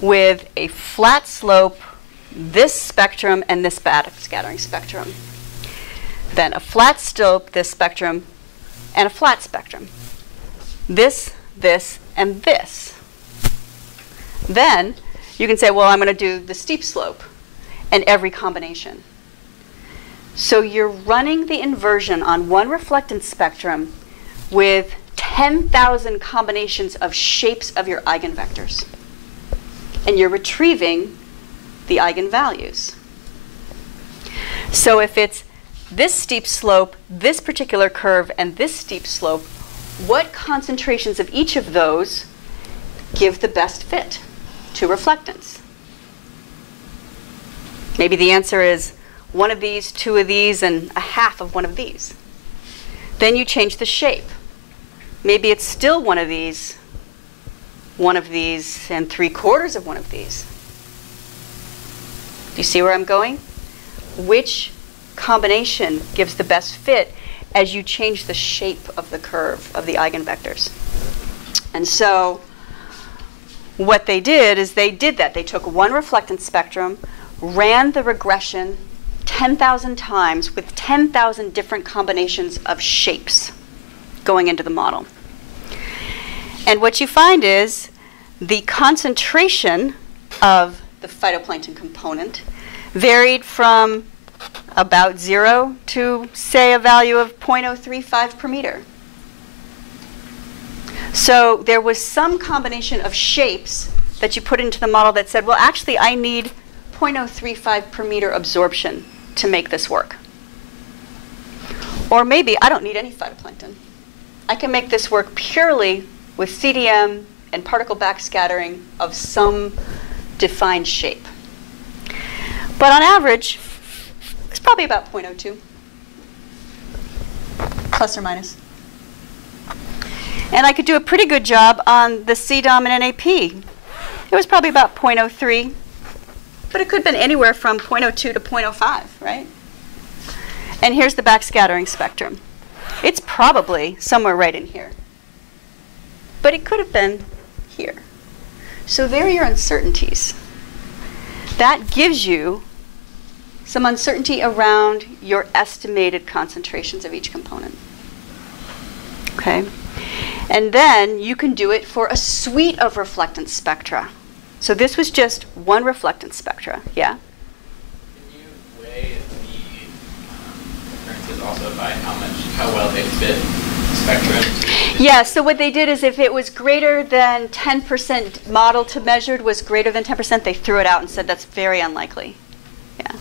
with a flat slope, this spectrum, and this backscattering spectrum. Then a flat slope, this spectrum, and a flat spectrum. This, and this. Then you can say, well, I'm going to do the steep slope and every combination. So you're running the inversion on one reflectance spectrum with 10,000 combinations of shapes of your eigenvectors. And you're retrieving the eigenvalues. So if it's this steep slope, this particular curve, and this steep slope, what concentrations of each of those give the best fit to reflectance? Maybe the answer is one of these, two of these, and a half of one of these. Then you change the shape. Maybe it's still one of these, and 3/4 of one of these. Do you see where I'm going? Which combination gives the best fit as you change the shape of the curve of the eigenvectors? And so what they did is they did that. They took one reflectance spectrum, ran the regression 10,000 times with 10,000 different combinations of shapes going into the model. And what you find is the concentration of the phytoplankton component varied from about 0 to, say, a value of 0.035 per meter. So there was some combination of shapes that you put into the model that said, well, actually, I need 0.035 per meter absorption to make this work. Or maybe I don't need any phytoplankton. I can make this work purely with CDM and particle backscattering of some defined shape. But on average, it's probably about 0.02, plus or minus. And I could do a pretty good job on the CDOM and NAP. It was probably about 0.03, but it could have been anywhere from 0.02 to 0.05, right? And here's the backscattering spectrum. It's probably somewhere right in here. But it could have been here. So there are your uncertainties. That gives you some uncertainty around your estimated concentrations of each component. Okay? And then you can do it for a suite of reflectance spectra. So this was just one reflectance spectra. Yeah? Can you weigh the differences also by how well they fit the spectrum? Yeah, so what they did is if it was greater than 10%, model to measured was greater than 10%, they threw it out and said that's very unlikely. Yeah.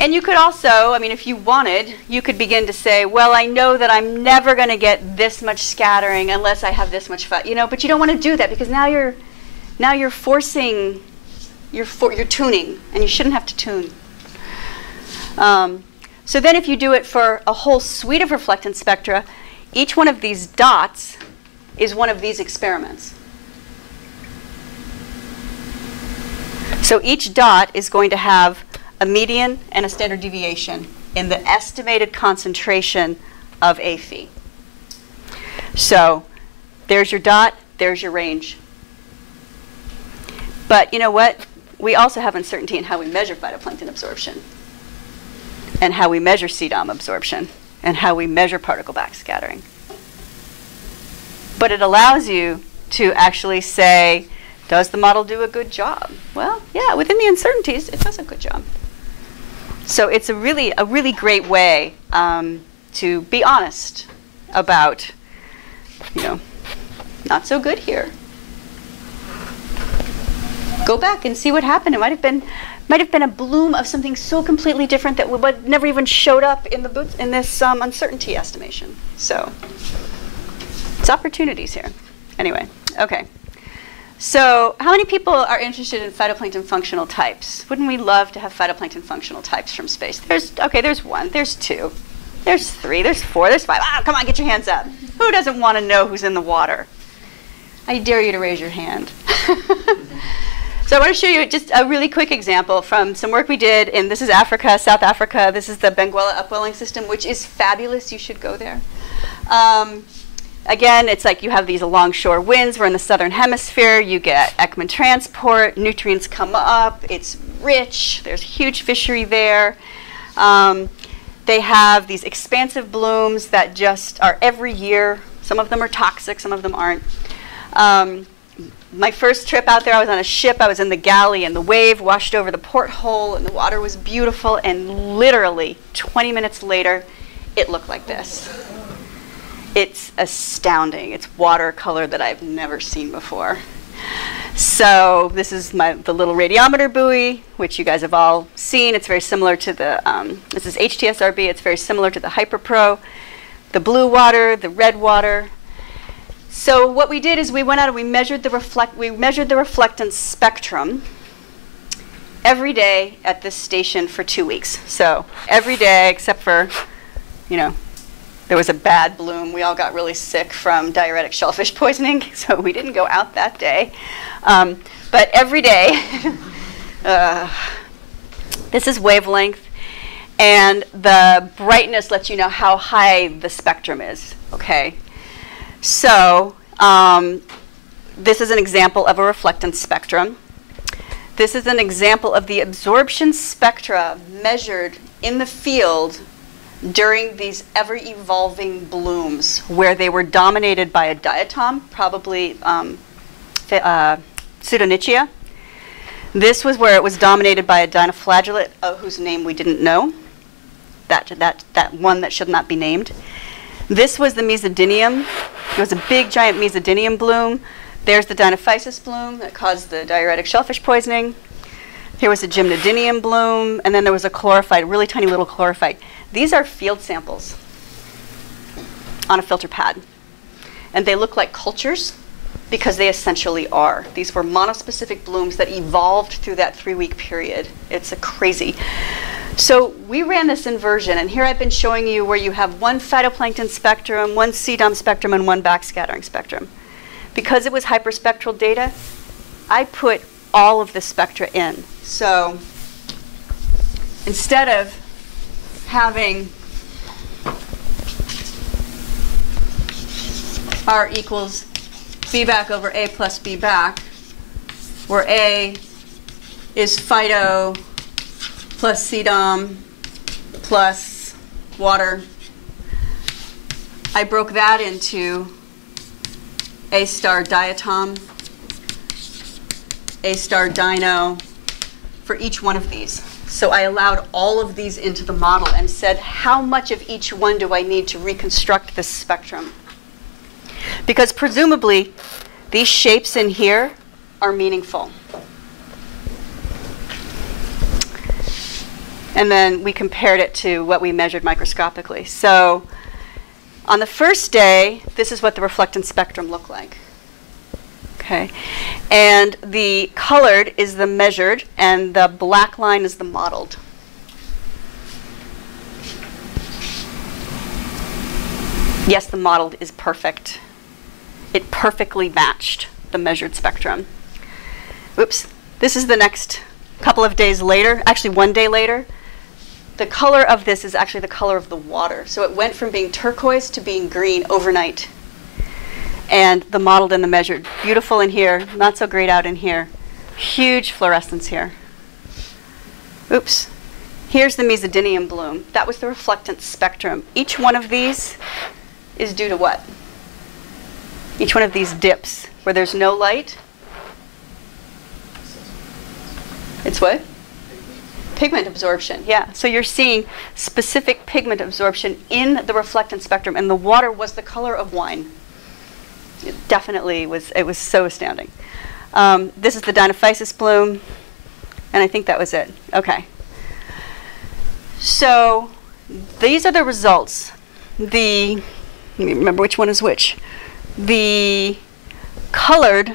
And you could also, I mean, if you wanted, you could begin to say, well, I know that I'm never going to get this much scattering unless I have this much but you don't want to do that because now you're forcing, you're tuning, and you shouldn't have to tune. So then if you do it for a whole suite of reflectance spectra, each one of these dots is one of these experiments. So each dot is going to have a median and a standard deviation in the estimated concentration of A phi. So there's your dot, there's your range. But you know what? We also have uncertainty in how we measure phytoplankton absorption, and how we measure CDOM absorption, and how we measure particle backscattering. But it allows you to actually say, does the model do a good job? Well, yeah, within the uncertainties, it does a good job. So it's a really great way to be honest about, not so good here. Go back and see what happened. It might have been a bloom of something so completely different that never even showed up in this uncertainty estimation. So it's opportunities here. Anyway, okay. So how many people are interested in phytoplankton functional types? Wouldn't we love to have phytoplankton functional types from space? There's one, there's two, there's three, there's four, there's five. Ah, come on, get your hands up. Who doesn't want to know who's in the water? I dare you to raise your hand. So I want to show you just a really quick example from some work we did in, this is Africa, South Africa. This is the Benguela Upwelling system, which is fabulous. You should go there. Again, it's like you have these alongshore winds. We're in the southern hemisphere. You get Ekman transport. Nutrients come up. It's rich. There's a huge fishery there. They have these expansive blooms that just are every year. Some of them are toxic. Some of them aren't. My first trip out there, I was on a ship. I was in the galley, and the wave washed over the porthole, and the water was beautiful. And literally 20 minutes later, it looked like this. It's astounding. It's watercolor that I've never seen before. So this is the little radiometer buoy, which you guys have all seen. It's very similar to the, this is HTSRB. It's very similar to the HyperPro. The blue water, the red water. So what we did is we went out and we measured the reflectance spectrum every day at this station for 2 weeks. So every day, except for, there was a bad bloom. We all got really sick from diuretic shellfish poisoning, so we didn't go out that day. But every day, this is wavelength, and the brightness lets you know how high the spectrum is, okay? So this is an example of a reflectance spectrum. This is an example of the absorption spectra measured in the field during these ever-evolving blooms where they were dominated by a diatom, probably Pseudonychia. This was where it was dominated by a dinoflagellate whose name we didn't know, that one that should not be named. This was the mesodinium. It was a big, giant mesodinium bloom. There's the dinophysis bloom that caused the diuretic shellfish poisoning. Here was a gymnodinium bloom, and then there was a chlorophyte, a really tiny little chlorophyte. These are field samples on a filter pad. And they look like cultures because they essentially are. These were monospecific blooms that evolved through that 3-week period. It's crazy. So we ran this inversion, and here I've been showing you where you have one phytoplankton spectrum, one CDOM spectrum, and one backscattering spectrum. Because it was hyperspectral data, I put all of the spectra in. So instead of having R equals B back over A plus B back, where A is phyto plus CDOM plus water, I broke that into A star diatom, A star dino for each one of these. So I allowed all of these into the model and said, how much of each one do I need to reconstruct this spectrum? Because presumably, these shapes in here are meaningful. And then we compared it to what we measured microscopically. So on the first day, this is what the reflectance spectrum looked like. Okay, and the colored is the measured, and the black line is the modeled. Yes, the modeled is perfect. It perfectly matched the measured spectrum. Oops, this is the next couple of days later, actually 1 day later. The color of this is actually the color of the water. So it went from being turquoise to being green overnight. And the modeled and the measured. Beautiful in here, not so great out in here. Huge fluorescence here. Oops. Here's the mesodinium bloom. That was the reflectance spectrum. Each one of these is due to what? Each one of these dips where there's no light. It's what? Pigment absorption, yeah. So you're seeing specific pigment absorption in the reflectance spectrum, and the water was the color of wine. It definitely was, it was so astounding. This is the dinophysis bloom, and I think that was it. Okay. So these are the results. Let me remember which one is which. The colored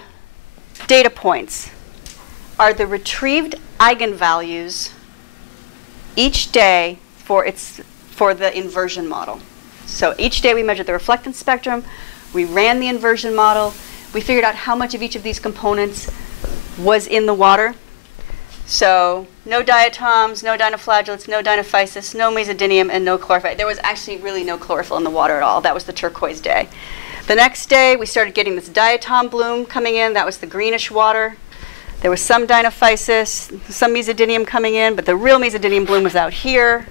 data points are the retrieved eigenvalues each day for the inversion model. So each day we measured the reflectance spectrum, we ran the inversion model, we figured out how much of each of these components was in the water. So no diatoms, no dinoflagellates, no dinophysis, no mesodinium, and no chlorophyte. There was actually really no chlorophyll in the water at all. That was the turquoise day. The next day, we started getting this diatom bloom coming in. That was the greenish water. There was some dinophysis, some mesodinium coming in, but the real mesodinium bloom was out here.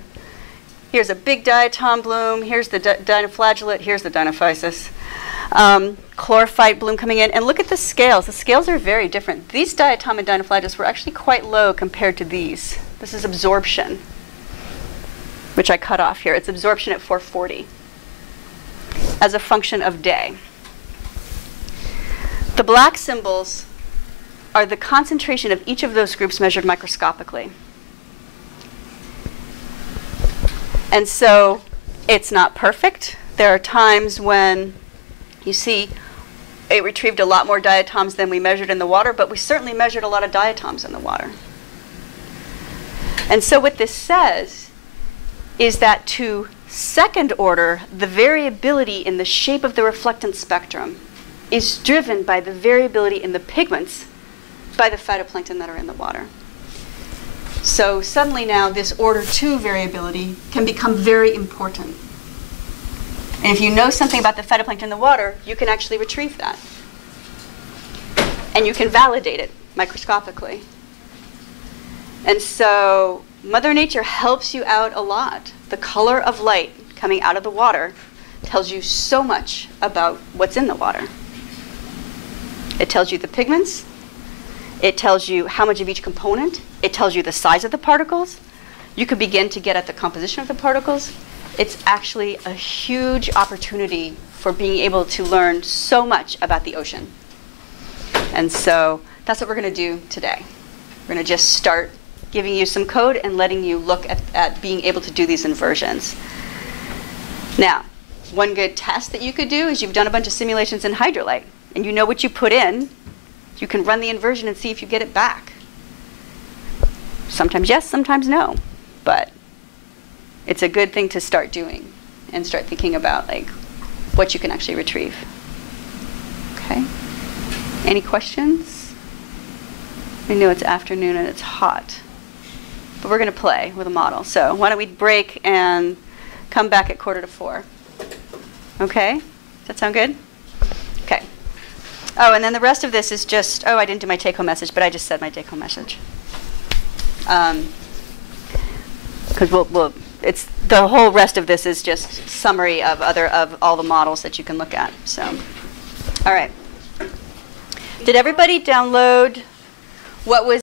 Here's a big diatom bloom. Here's the dinoflagellate. Here's the dinophysis. Chlorophyte bloom coming in. And look at the scales. The scales are very different. These diatom and dinoflagellates were actually quite low compared to these. This is absorption, which I cut off here. It's absorption at 440 as a function of day. The black symbols are the concentration of each of those groups measured microscopically. And so it's not perfect. There are times when you see it retrieved a lot more diatoms than we measured in the water, but we certainly measured a lot of diatoms in the water. And so what this says is that to second order, the variability in the shape of the reflectance spectrum is driven by the variability in the pigments by the phytoplankton that are in the water. So suddenly now this order 2 variability can become very important. And if you know something about the phytoplankton in the water, you can actually retrieve that. And you can validate it microscopically. And so Mother Nature helps you out a lot. The color of light coming out of the water tells you so much about what's in the water. It tells you the pigments. It tells you how much of each component. It tells you the size of the particles. You can begin to get at the composition of the particles. It's actually a huge opportunity for being able to learn so much about the ocean. And so that's what we're going to do today. We're going to just start giving you some code and letting you look at being able to do these inversions. Now, one good test that you could do is you've done a bunch of simulations in hydrolite, and you know what you put in. You can run the inversion and see if you get it back. Sometimes yes, sometimes no. But it's a good thing to start doing and start thinking about like what you can actually retrieve. Okay? Any questions? I know it's afternoon and it's hot. But we're going to play with a model. So why don't we break and come back at 3:45. Okay? Does that sound good? Okay. Oh, and then the rest of this is just, oh, I didn't do my take-home message, but I just said my take-home message. Because it's the whole rest of this is just summary of all the models that you can look at. So, all right. Did everybody download what was